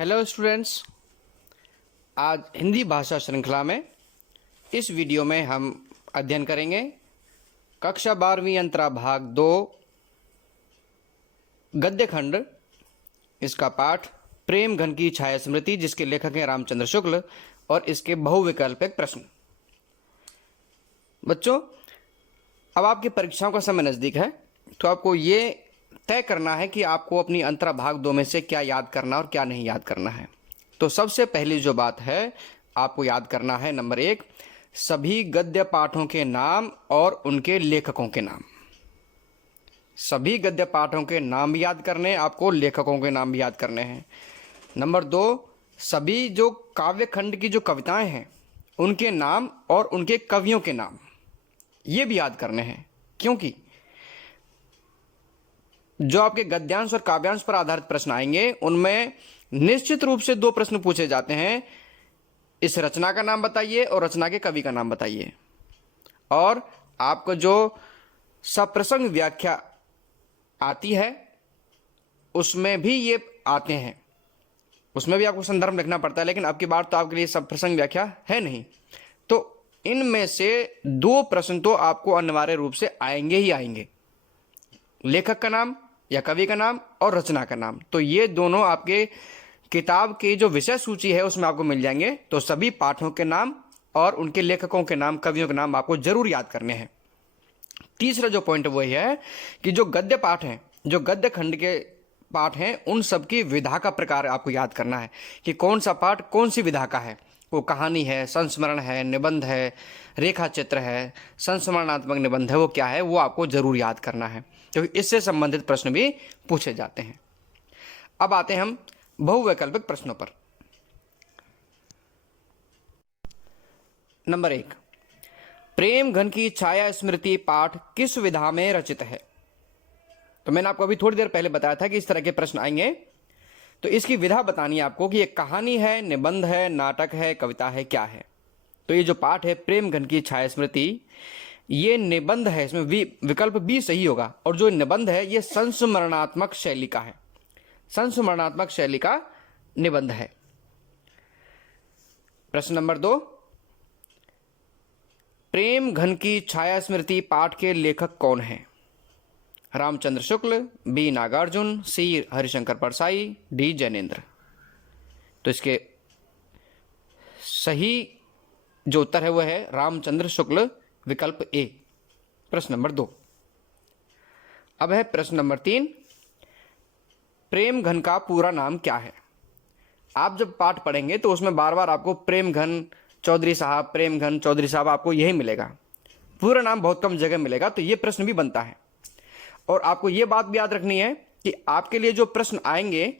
Hello students. आज हिंदी भाषा श्रृंखला में इस वीडियो में हम अध्ययन करेंगे कक्षा 12वीं अंतरा भाग 2 गद्य खंड, इसका पाठ प्रेम घन की छाया स्मृति, जिसके लेखक हैं रामचंद्र शुक्ल, और इसके बहुविकल्पिक प्रश्न। बच्चों, अब आपकी परीक्षाओं का समय नज़दीक है, तो आपको ये तय करना है कि आपको अपनी अंतरा भाग 2 में से क्या याद करना और क्या नहीं याद करना है। तो सबसे पहली जो बात है, आपको याद करना है नंबर 1, सभी गद्य पाठों के नाम और उनके लेखकों के नाम। सभी गद्य पाठों के नाम भी याद करने हैं आपको, लेखकों के नाम भी याद करने हैं। नंबर 2, सभी जो काव्य खंड की जो कविताएं हैं उनके नाम और उनके कवियों के नाम, ये भी याद करने हैं, क्योंकि जो आपके गद्यांश और काव्यांश पर आधारित प्रश्न आएंगे उनमें निश्चित रूप से 2 प्रश्न पूछे जाते हैं। इस रचना का नाम बताइए और रचना के कवि का नाम बताइए। और आपको जो सप्रसंग व्याख्या आती है उसमें भी ये आते हैं, उसमें भी आपको संदर्भ लिखना पड़ता है, लेकिन अब की बार तो आपके लिए सप्रसंग व्याख्या है नहीं। तो इनमें से 2 प्रश्न तो आपको अनिवार्य रूप से आएंगे ही आएंगे, लेखक का नाम या कवि का नाम और रचना का नाम। तो ये दोनों आपके किताब की जो विषय सूची है उसमें आपको मिल जाएंगे। तो सभी पाठों के नाम और उनके लेखकों के नाम, कवियों के नाम आपको जरूर याद करने हैं। तीसरा जो पॉइंट वो है कि जो गद्य पाठ हैं, जो गद्य खंड के पाठ हैं, उन सब की विधा का प्रकार आपको याद करना है कि कौन सा पाठ कौन सी विधा का है। वो कहानी है, संस्मरण है, निबंध है, रेखा चित्र है, संस्मरणात्मक निबंध है, वो क्या है, वो आपको जरूर याद करना है, क्योंकि इससे संबंधित प्रश्न भी पूछे जाते हैं। अब आते हैं हम बहुवैकल्पिक प्रश्नों पर। नंबर 1, प्रेम घन की छाया स्मृति पाठ किस विधा में रचित है? तो मैंने आपको अभी थोड़ी देर पहले बताया था कि इस तरह के प्रश्न आएंगे, तो इसकी विधा बतानी है आपको कि ये कहानी है, निबंध है, नाटक है, कविता है, क्या है। तो ये जो पाठ है प्रेम घन की छाया स्मृति, ये निबंध है, इसमें विकल्प बी सही होगा। और जो निबंध है ये संस्मरणात्मक शैली का है, संस्मरणात्मक शैली का निबंध है। प्रश्न नंबर 2, प्रेम घन की छाया स्मृति पाठ के लेखक कौन हैं? रामचंद्र शुक्ल, बी नागार्जुन, सी हरिशंकर परसाई, डी जैनेन्द्र। तो इसके सही जो उत्तर है वह है रामचंद्र शुक्ल, विकल्प ए, प्रश्न नंबर 2। अब है प्रश्न नंबर 3, प्रेम घन का पूरा नाम क्या है? आप जब पाठ पढ़ेंगे तो उसमें बार बार आपको प्रेम घन चौधरी साहब, प्रेम घन चौधरी साहब, आपको यही मिलेगा, पूरा नाम बहुत कम जगह मिलेगा। तो ये प्रश्न भी बनता है। और आपको ये बात भी याद रखनी है कि आपके लिए जो प्रश्न आएंगे,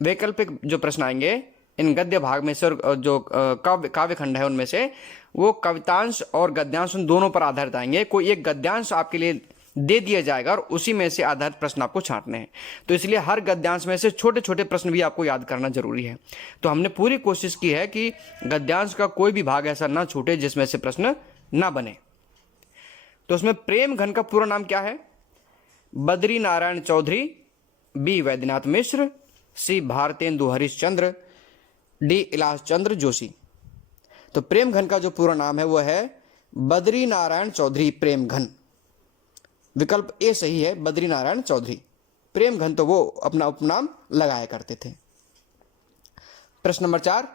वैकल्पिक जो प्रश्न आएंगे इन गद्य भाग में से, और जो काव्य खंड है उनमें से, वो कवितांश और गद्यांश उन दोनों पर आधारित आएंगे। कोई एक गद्यांश आपके लिए दे दिया जाएगा और उसी में से आधारित प्रश्न आपको छांटने हैं। तो इसलिए हर गद्यांश में से छोटे छोटे प्रश्न भी आपको याद करना जरूरी है। तो हमने पूरी कोशिश की है कि गद्यांश का कोई भी भाग ऐसा ना छूटे जिसमें से प्रश्न ना बने। तो उसमें प्रेम घन का पूरा नाम क्या है? बद्री नारायण चौधरी, बी वैद्यनाथ मिश्र, सी भारतेंदु हरिश्चंद्र, डी इलास चंद्र जोशी। तो प्रेम घन का जो पूरा नाम है वह है बद्री नारायण चौधरी प्रेम घन, विकल्प ए सही है, बद्री नारायण चौधरी। प्रेम घन तो वो अपना उपनाम लगाया करते थे। प्रश्न नंबर 4,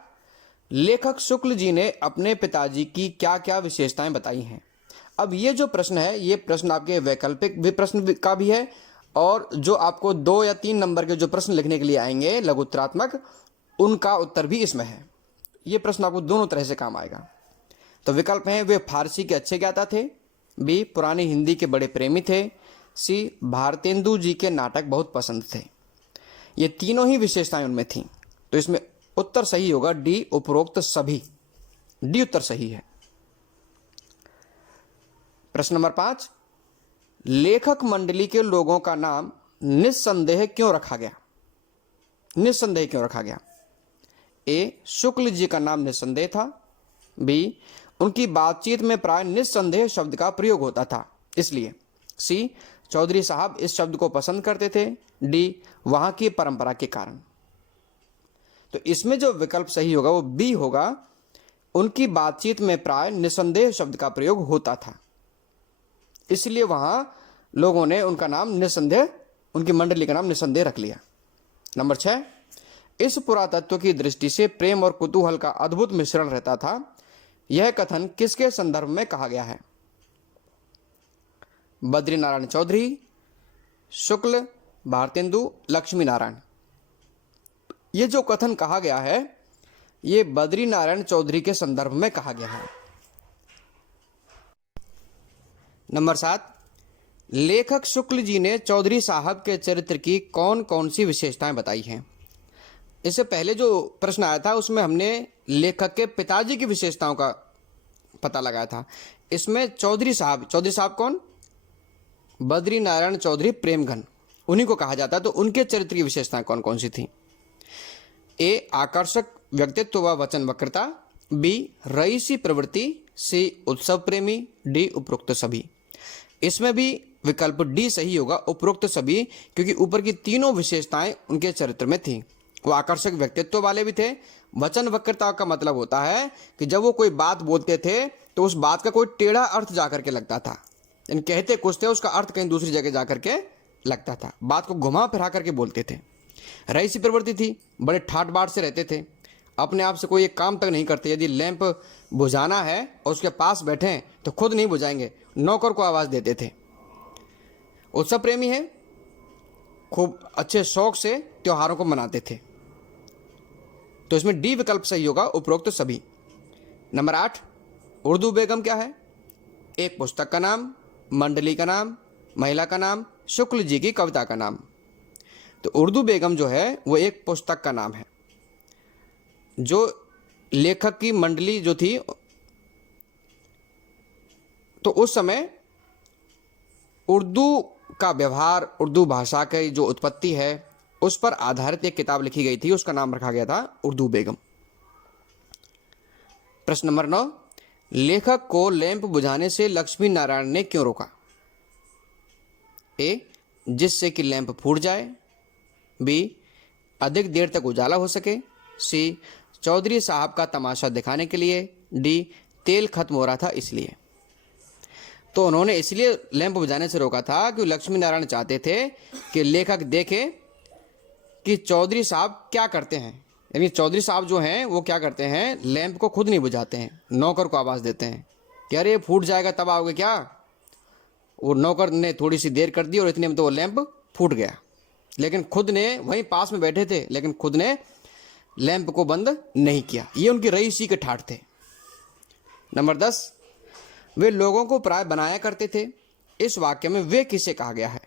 लेखक शुक्ल जी ने अपने पिताजी की क्या क्या विशेषताएं बताई हैं? अब ये जो प्रश्न है, ये प्रश्न आपके वैकल्पिक भी प्रश्न का भी है, और जो आपको 2 या 3 नंबर के जो प्रश्न लिखने के लिए आएंगे लघुत्तरात्मक, उनका उत्तर भी इसमें है। ये प्रश्न आपको दोनों तरह से काम आएगा। तो विकल्प हैं, वे फारसी के अच्छे ज्ञाता थे, बी पुरानी हिंदी के बड़े प्रेमी थे, सी भारतेंदु जी के नाटक बहुत पसंद थे। ये तीनों ही विशेषताएं उनमें थीं। तो इसमें उत्तर सही होगा डी, उपरोक्त सभी। डी उत्तर सही है। प्रश्न नंबर 5, लेखक मंडली के लोगों का नाम निस्संदेह क्यों रखा गया? निस्संदेह क्यों रखा गया? ए, शुक्ल जी का नाम निस्संदेह था, बी, उनकी बातचीत में प्राय निस्संदेह शब्द का प्रयोग होता था इसलिए, सी, चौधरी साहब इस शब्द को पसंद करते थे, डी, वहां की परंपरा के कारण। तो इसमें जो विकल्प सही होगा वो बी होगा, उनकी बातचीत में प्राय निसंदेह शब्द का प्रयोग होता था, इसलिए वहां लोगों ने उनका नाम निसंदेह, उनकी मंडली का नाम निसंदेह रख लिया। नंबर 6, इस पुरातत्व की दृष्टि से प्रेम और कुतूहल का अद्भुत मिश्रण रहता था, यह कथन किसके संदर्भ में कहा गया है? बद्रीनारायण चौधरी, शुक्ल, भारतेंदु, लक्ष्मी नारायण। ये जो कथन कहा गया है ये बद्रीनारायण चौधरी के संदर्भ में कहा गया है। नंबर 7, लेखक शुक्ल जी ने चौधरी साहब के चरित्र की कौन कौन सी विशेषताएं बताई हैं? इससे पहले जो प्रश्न आया था उसमें हमने लेखक के पिताजी की विशेषताओं का पता लगाया था। इसमें चौधरी साहब कौन? बद्रीनारायण चौधरी प्रेमघन, उन्हीं को कहा जाता है। तो उनके चरित्र की विशेषताएं कौन कौन सी थी? ए, आकर्षक व्यक्तित्व व वचन वक्रता, बी, रईसी प्रवृत्ति, सी, उत्सव प्रेमी, डी, उपरोक्त सभी। इसमें भी विकल्प डी सही होगा, उपरोक्त सभी, क्योंकि ऊपर की तीनों विशेषताएं उनके चरित्र में थी। वो आकर्षक व्यक्तित्व वाले भी थे। वचन वक्रता का मतलब होता है कि जब वो कोई बात बोलते थे तो उस बात का कोई टेढ़ा अर्थ जाकर के लगता था, यानी कहते कुछ थे उसका अर्थ कहीं दूसरी जगह जाकर के लगता था, बात को घुमा फिरा करके बोलते थे। रईसी प्रवृत्ति थी, बड़े ठाट बाट से रहते थे, अपने आप से कोई एक काम तक नहीं करते। यदि लैंप बुझाना है और उसके पास बैठे तो खुद नहीं बुझाएंगे, नौकर को आवाज़ देते थे। उत्सव प्रेमी है, खूब अच्छे शौक से त्योहारों को मनाते थे। तो इसमें डी विकल्प सही होगा, उपरोक्त सभी। नंबर 8, उर्दू बेगम क्या है? एक पुस्तक का नाम, मंडली का नाम, महिला का नाम, शुक्ल जी की कविता का नाम। तो उर्दू बेगम जो है वो एक पुस्तक का नाम है। जो लेखक की मंडली जो थी तो उस समय उर्दू का व्यवहार, उर्दू भाषा की जो उत्पत्ति है उस पर आधारित एक किताब लिखी गई थी, उसका नाम रखा गया था उर्दू बेगम। प्रश्न नंबर 9, लेखक को लैंप बुझाने से लक्ष्मी नारायण ने क्यों रोका? ए, जिससे कि लैंप फूट जाए, बी, अधिक देर तक उजाला हो सके, सी, चौधरी साहब का तमाशा दिखाने के लिए, डी, तेल खत्म हो रहा था इसलिए। तो उन्होंने इसलिए लैंप बुझाने से रोका था कि लक्ष्मी नारायण चाहते थे कि लेखक देखे कि चौधरी साहब क्या करते हैं, यानी चौधरी साहब जो हैं वो क्या करते हैं, लैंप को खुद नहीं बुझाते हैं, नौकर को आवाज़ देते हैं कि अरे फूट जाएगा तब आओगे क्या। वो नौकर ने थोड़ी सी देर कर दी और इतने में तो वो लैंप फूट गया, लेकिन खुद ने वहीं पास में बैठे थे लेकिन खुद ने लैंप को बंद नहीं किया। ये उनकी रईसी के ठाठ थे। नंबर 10, वे लोगों को प्राय बनाया करते थे। इस वाक्य में वे किसे कहा गया है?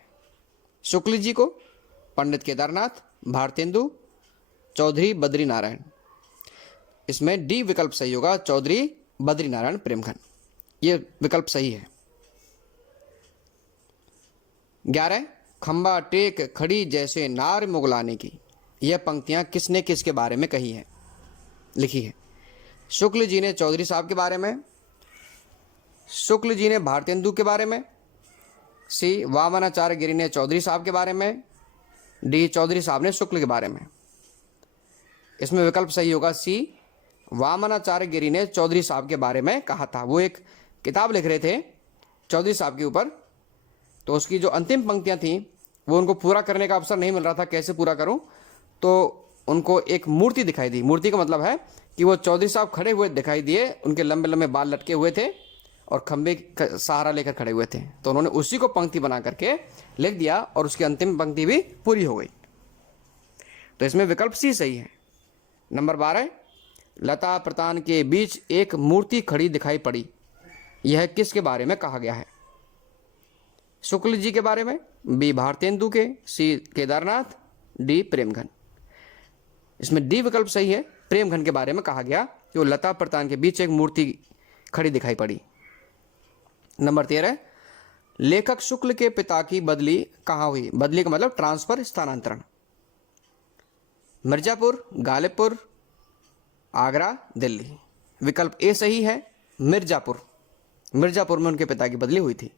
शुक्ल जी को, पंडित केदारनाथ, भारतेंदु, चौधरी बद्रीनारायण। इसमें डी विकल्प सही होगा, चौधरी बद्रीनारायण प्रेमघन, ये विकल्प सही है। 11, खंबा टेक खड़ी जैसे नार मुगलाने की, यह पंक्तियां किसने किसके बारे में कही है, लिखी है? शुक्ल जी ने चौधरी साहब के बारे में, शुक्ल जी ने भारतेंदु के बारे में, सी, वामनाचार्य गिरी ने चौधरी साहब के बारे में, डी, चौधरी साहब ने शुक्ल के बारे में। इसमें विकल्प सही होगा सी, वामनाचार्य गिरी ने चौधरी साहब के बारे में कहा था। वो एक किताब लिख रहे थे चौधरी साहब के ऊपर, तो उसकी जो अंतिम पंक्तियां थी वो उनको पूरा करने का अवसर नहीं मिल रहा था, कैसे पूरा करूं, तो उनको एक मूर्ति दिखाई दी। मूर्ति का मतलब है कि वो चौधरी साहब खड़े हुए दिखाई दिए, उनके लंबे लंबे बाल लटके हुए थे और खंबे का सहारा लेकर खड़े हुए थे। तो उन्होंने उसी को पंक्ति बना करके लिख दिया और उसकी अंतिम पंक्ति भी पूरी हो गई। तो इसमें विकल्प सी सही है। नंबर 12, लता प्रतान के बीच एक मूर्ति खड़ी दिखाई पड़ी, यह किसके बारे में कहा गया है? शुक्ल जी के बारे में, बी, भारतेंदु के, सी, केदारनाथ, डी, प्रेमघन। इसमें डी विकल्प सही है, प्रेमघन के बारे में कहा गया कि वो लता प्रतान के बीच एक मूर्ति खड़ी दिखाई पड़ी। नंबर 13, लेखक शुक्ल के पिता की बदली कहाँ हुई? बदली का मतलब ट्रांसफर, स्थानांतरण। मिर्जापुर, गालिबपुर, आगरा, दिल्ली। विकल्प ए सही है, मिर्जापुर। मिर्जापुर में उनके पिता की बदली हुई थी।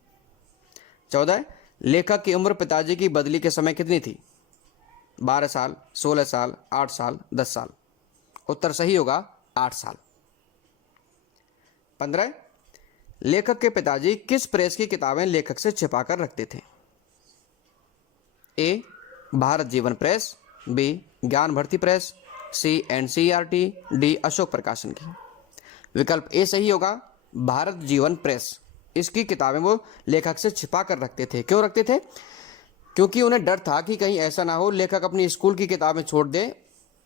14, लेखक की उम्र पिताजी की बदली के समय कितनी थी? 12 साल, 16 साल, 8 साल, 10 साल। उत्तर सही होगा 8 साल। 15, लेखक के पिताजी किस प्रेस की किताबें लेखक से छिपा कर रखते थे? ए भारत जीवन प्रेस, बी ज्ञान भारती प्रेस, सी एनसीईआरटी, डी अशोक प्रकाशन की। विकल्प ए सही होगा, भारत जीवन प्रेस। इसकी किताबें वो लेखक से छिपा कर रखते थे। क्यों रखते थे? क्योंकि उन्हें डर था कि कहीं ऐसा ना हो लेखक अपनी स्कूल की किताबें छोड़ दे,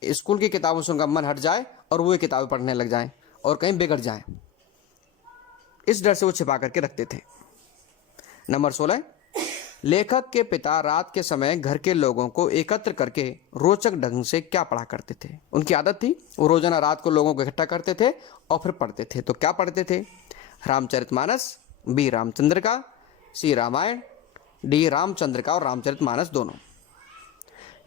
स्कूल की किताबों से उनका मन हट जाए और वो ये किताबें पढ़ने लग जाएं और कहीं बिगड़ जाएं। इस डर से वो छिपा करके रखते थे। नंबर 16, लेखक के पिता रात के समय घर के लोगों को एकत्र करके रोचक ढंग से क्या पढ़ा करते थे? उनकी आदत थी, वो रोजाना रात को लोगों को इकट्ठा करते थे और फिर पढ़ते थे। तो क्या पढ़ते थे? रामचरितमानस, बी रामचंद्र का, सी रामायण, डी रामचंद्र का और रामचरितमानस दोनों।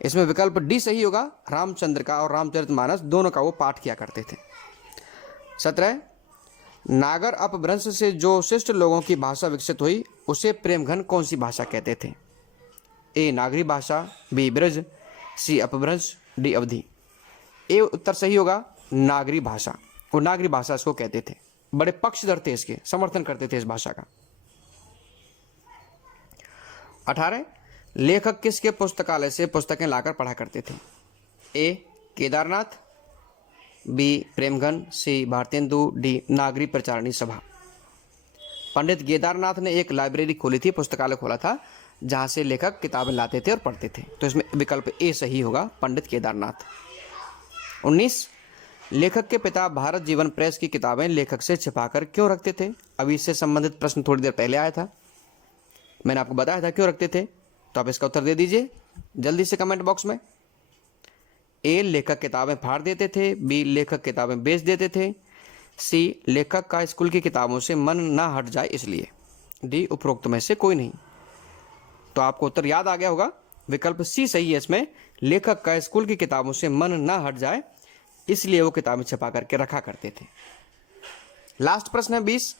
इसमें विकल्प डी सही होगा, रामचंद्र का और रामचरितमानस दोनों का वो पाठ किया करते थे। 17, नागर अपभ्रंश से जो शिष्ट लोगों की भाषा विकसित हुई उसे प्रेमघन कौन सी भाषा कहते थे? ए नागरी भाषा, बी ब्रज, सी अपभ्रंश, डी अवधि। ए उत्तर सही होगा, नागरी भाषा। वो नागरी भाषा इसको कहते थे। बड़े पक्षधर थे, इसके समर्थन करते थे इस भाषा का। 18, लेखक किसके पुस्तकालय से पुस्तकें लाकर पढ़ा करते थे? ए केदारनाथ, बी प्रेमघन, सी भारतेंदु, डी नागरी प्रचारणी सभा। पंडित केदारनाथ ने एक लाइब्रेरी खोली थी, पुस्तकालय खोला था, जहां से लेखक किताबें लाते थे और पढ़ते थे। तो इसमें विकल्प ए सही होगा, पंडित केदारनाथ। 19, लेखक के पिता भारत जीवन प्रेस की किताबें लेखक से छिपाकर क्यों रखते थे? अभी इससे संबंधित प्रश्न थोड़ी देर पहले आया था, मैंने आपको बताया था क्यों रखते थे। तो आप इसका उत्तर दे दीजिए जल्दी से कमेंट बॉक्स में। ए लेखक किताबें फाड़ देते थे, बी लेखक किताबें बेच देते थे, सी लेखक का स्कूल की किताबों से मन ना हट जाए इसलिए, डी उपरोक्त में से कोई नहीं। तो आपको उत्तर याद आ गया होगा, विकल्प सी सही है इसमें, लेखक का स्कूल की किताबों से मन ना हट जाए इसलिए वो किताबें छपा करके रखा करते थे। लास्ट प्रश्न है 20,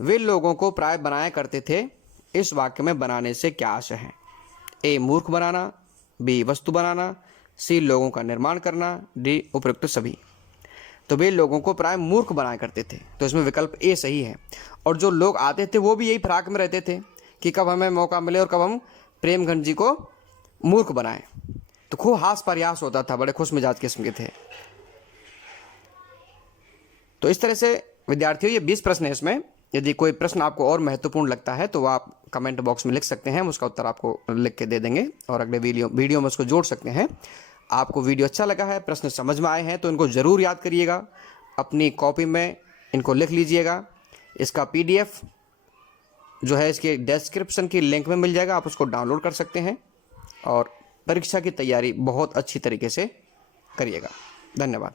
वे लोगों को प्राय बनाया करते थे, इस वाक्य में बनाने से क्या आशय है? ए मूर्ख बनाना, बी वस्तु बनाना, सी लोगों का निर्माण करना, डी उपयुक्त सभी। तो वे लोगों को प्राय मूर्ख बनाया करते थे, तो इसमें विकल्प ए सही है। और जो लोग आते थे वो भी यही फिराक में रहते थे कि कब हमें मौका मिले और कब हम प्रेमघन जी को मूर्ख बनाएं। तो खूब हास प्रयास होता था, बड़े खुश मिजाज किस्म के थे। तो इस तरह से विद्यार्थियों ये 20 प्रश्न है इसमें। यदि कोई प्रश्न आपको और महत्वपूर्ण लगता है तो आप कमेंट बॉक्स में लिख सकते हैं, हम उसका उत्तर आपको लिख के दे देंगे और अगले वीडियो में उसको जोड़ सकते हैं। आपको वीडियो अच्छा लगा है, प्रश्न समझ में आए हैं तो इनको ज़रूर याद करिएगा, अपनी कॉपी में इनको लिख लीजिएगा। इसका PDF जो है इसके डिस्क्रिप्शन की लिंक में मिल जाएगा, आप उसको डाउनलोड कर सकते हैं और परीक्षा की तैयारी बहुत अच्छी तरीके से करिएगा। धन्यवाद।